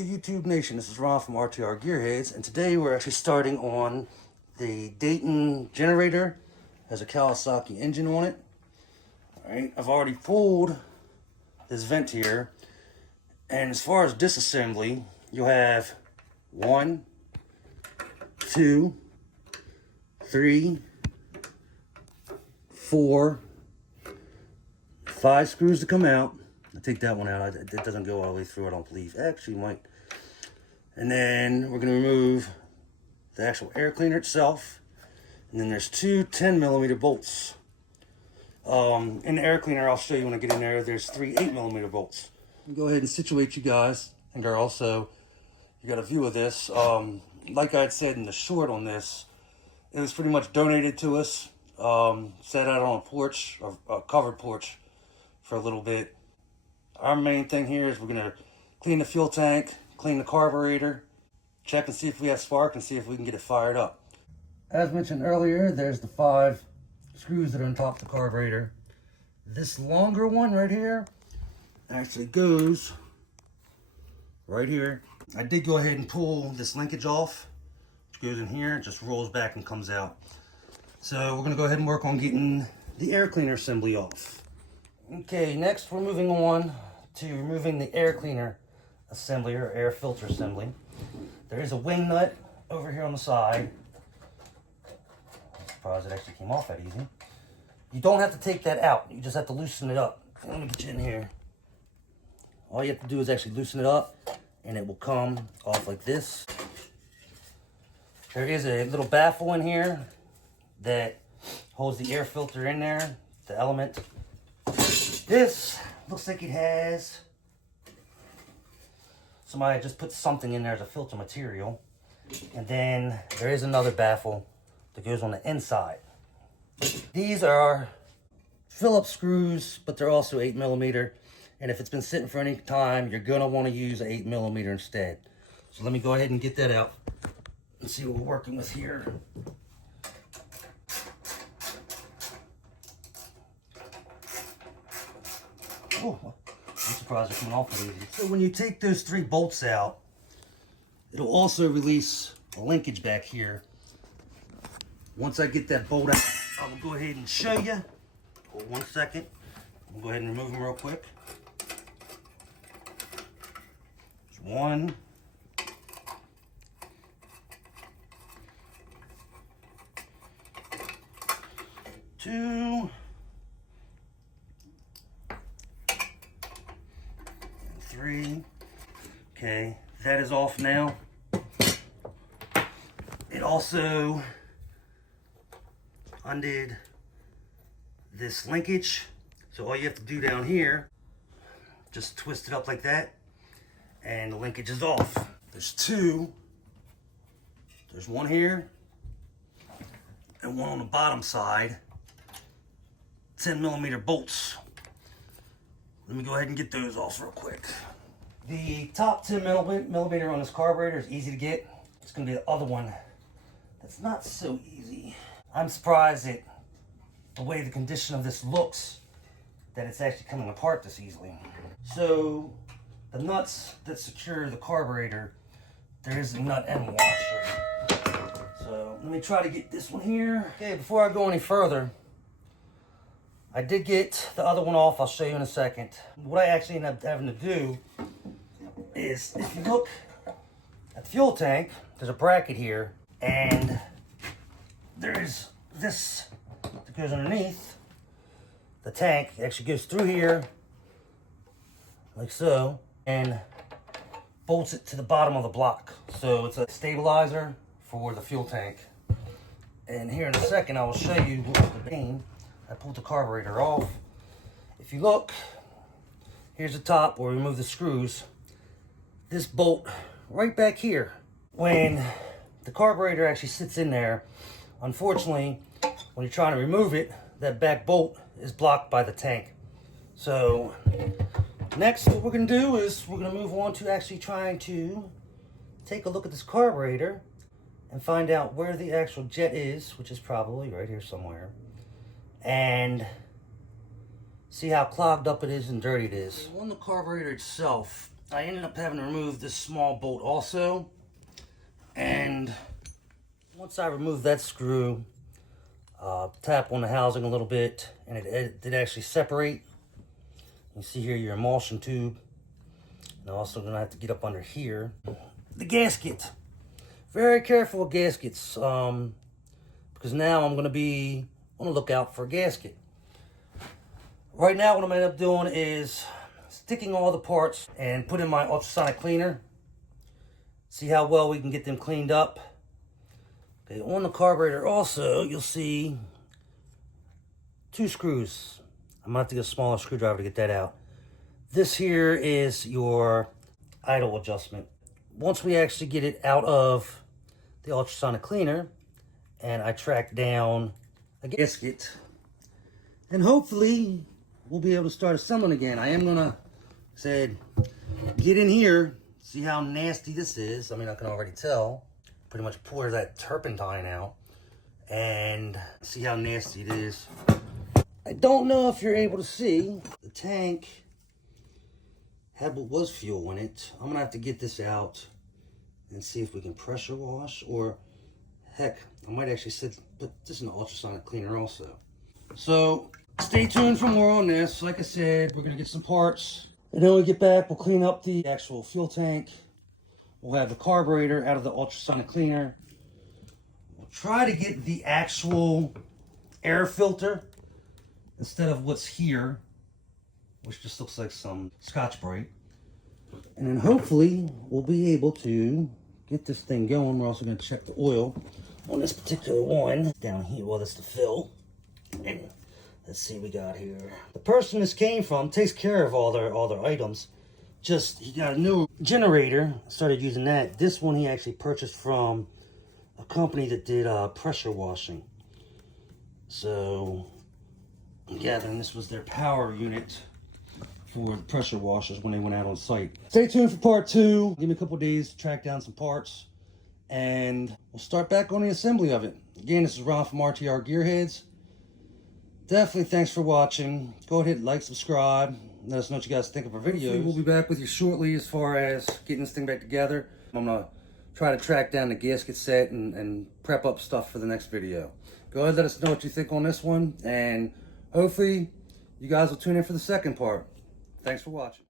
YouTube Nation, this is Ron from RTR Gearheads, and today we're actually starting on the Dayton Generator. It has a Kawasaki engine on it. Alright, I've already pulled this vent here, and as far as disassembly, you'll have 1, 2, 3, 4, 5 screws to come out. I take that one out. It doesn't go all the way through, I don't believe. Actually, it might. And then we're going to remove the actual air cleaner itself. And then there's two 10mm bolts. In the air cleaner, I'll show you when I get in there, there's 3 8mm bolts. Go ahead and situate you guys and girls so you got a view of this. Like I had said in the short on this, it was pretty much donated to us. Sat out on a porch, a covered porch, for a little bit. Our main thing here is we're going to clean the fuel tank, clean the carburetor, check and see if we have spark, and see if we can get it fired up. As mentioned earlier, there's the 5 screws that are on top of the carburetor. This longer one right here actually goes right here. I did go ahead and pull this linkage off, which goes in here, it just rolls back and comes out. So we're going to go ahead and work on getting the air cleaner assembly off. Okay, next we're moving on to removing the air cleaner assembly or air filter assembly. There is a wing nut over here on the side. I'm surprised it actually came off that easy. You don't have to take that out, you just have to loosen it up. Let me get you in here. All you have to do is actually loosen it up and it will come off like this. There is a little baffle in here that holds the air filter in there, the element. This looks like it has, somebody just put something in there as a filter material. And then there is another baffle that goes on the inside. These are Phillips screws, but they're also 8mm. And if it's been sitting for any time, you're gonna wanna use an 8mm instead. So let me go ahead and get that out and see what we're working with here. Oh, I'm surprised they're coming off that easy. So when you take those 3 bolts out, it'll also release a linkage back here. Once I get that bolt out, I will go ahead and show you. Hold 1 second. We'll go ahead and remove them real quick. There's 1. 2. 3. Okay, that is off now. It also undid this linkage. So all you have to do down here, just twist it up like that, and the linkage is off. There's 2. There's 1 here, and 1 on the bottom side. 10mm bolts. Let me go ahead and get those off real quick. The top 10mm on this carburetor is easy to get. It's going to be the other one that's not so easy. I'm surprised at the way the condition of this looks, that it's actually coming apart this easily. So the nuts that secure the carburetor, there is a nut and washer. So let me try to get this one here. Okay, before I go any further, I did get the other one off. I'll show you in a second. What I actually ended up having to do is, if you look at the fuel tank, there's a bracket here, and there's this that goes underneath the tank. It actually goes through here, like so, and bolts it to the bottom of the block. So it's a stabilizer for the fuel tank. And here in a second, I will show you what was the pain. I pulled the carburetor off. If you look, here's the top where we remove the screws. This bolt right back here, when the carburetor actually sits in there, unfortunately, when you're trying to remove it, that back bolt is blocked by the tank. So next, what we're gonna do is we're gonna move on to actually trying to take a look at this carburetor and find out where the actual jet is, which is probably right here somewhere, and see how clogged up it is and dirty it is. On the carburetor itself, I ended up having to remove this small bolt also. And once I removed that screw, tap on the housing a little bit, and it did actually separate. You see here your emulsion tube. And I'm also gonna have to get up under here. The gasket. Very careful with gaskets, because now I'm gonna be on the lookout for a gasket. Right now, what I'm gonna end up doing is sticking all the parts and put in my ultrasonic cleaner. See how well we can get them cleaned up. Okay, on the carburetor also, you'll see 2 screws. I'm gonna have to get a smaller screwdriver to get that out. This here is your idle adjustment. Once we actually get it out of the ultrasonic cleaner, and I track down a gasket, and hopefully we'll be able to start assembling again. I am gonna get in here, see how nasty this is. I mean, I can already tell. Pretty much pour that turpentine out and see how nasty it is. I don't know if you're able to see. The tank had what was fuel in it. I'm gonna have to get this out and see if we can pressure wash, or heck, I might actually put this in the ultrasonic cleaner also. So stay tuned for more on this. Like I said, we're gonna get some parts, and then when we get back, we'll clean up the actual fuel tank. We'll have the carburetor out of the ultrasonic cleaner. We'll try to get the actual air filter instead of what's here, which just looks like some Scotch-Brite. And then hopefully we'll be able to get this thing going. We're also going to check the oil on this particular one down here. Well, that's the fill. And let's see what we got here. The person this came from takes care of all their items. Just, he got a new generator, started using that. This one he actually purchased from a company that did pressure washing. So, I'm gathering this was their power unit for the pressure washers when they went out on site. Stay tuned for part 2. Give me a couple days to track down some parts, and we'll start back on the assembly of it. Again, this is Ron from RTR Gearheads. Definitely thanks for watching. Go ahead, like, subscribe. Let us know what you guys think of our videos. We'll be back with you shortly as far as getting this thing back together. I'm going to try to track down the gasket set and prep up stuff for the next video. Go ahead, let us know what you think on this one, and hopefully you guys will tune in for the second part. Thanks for watching.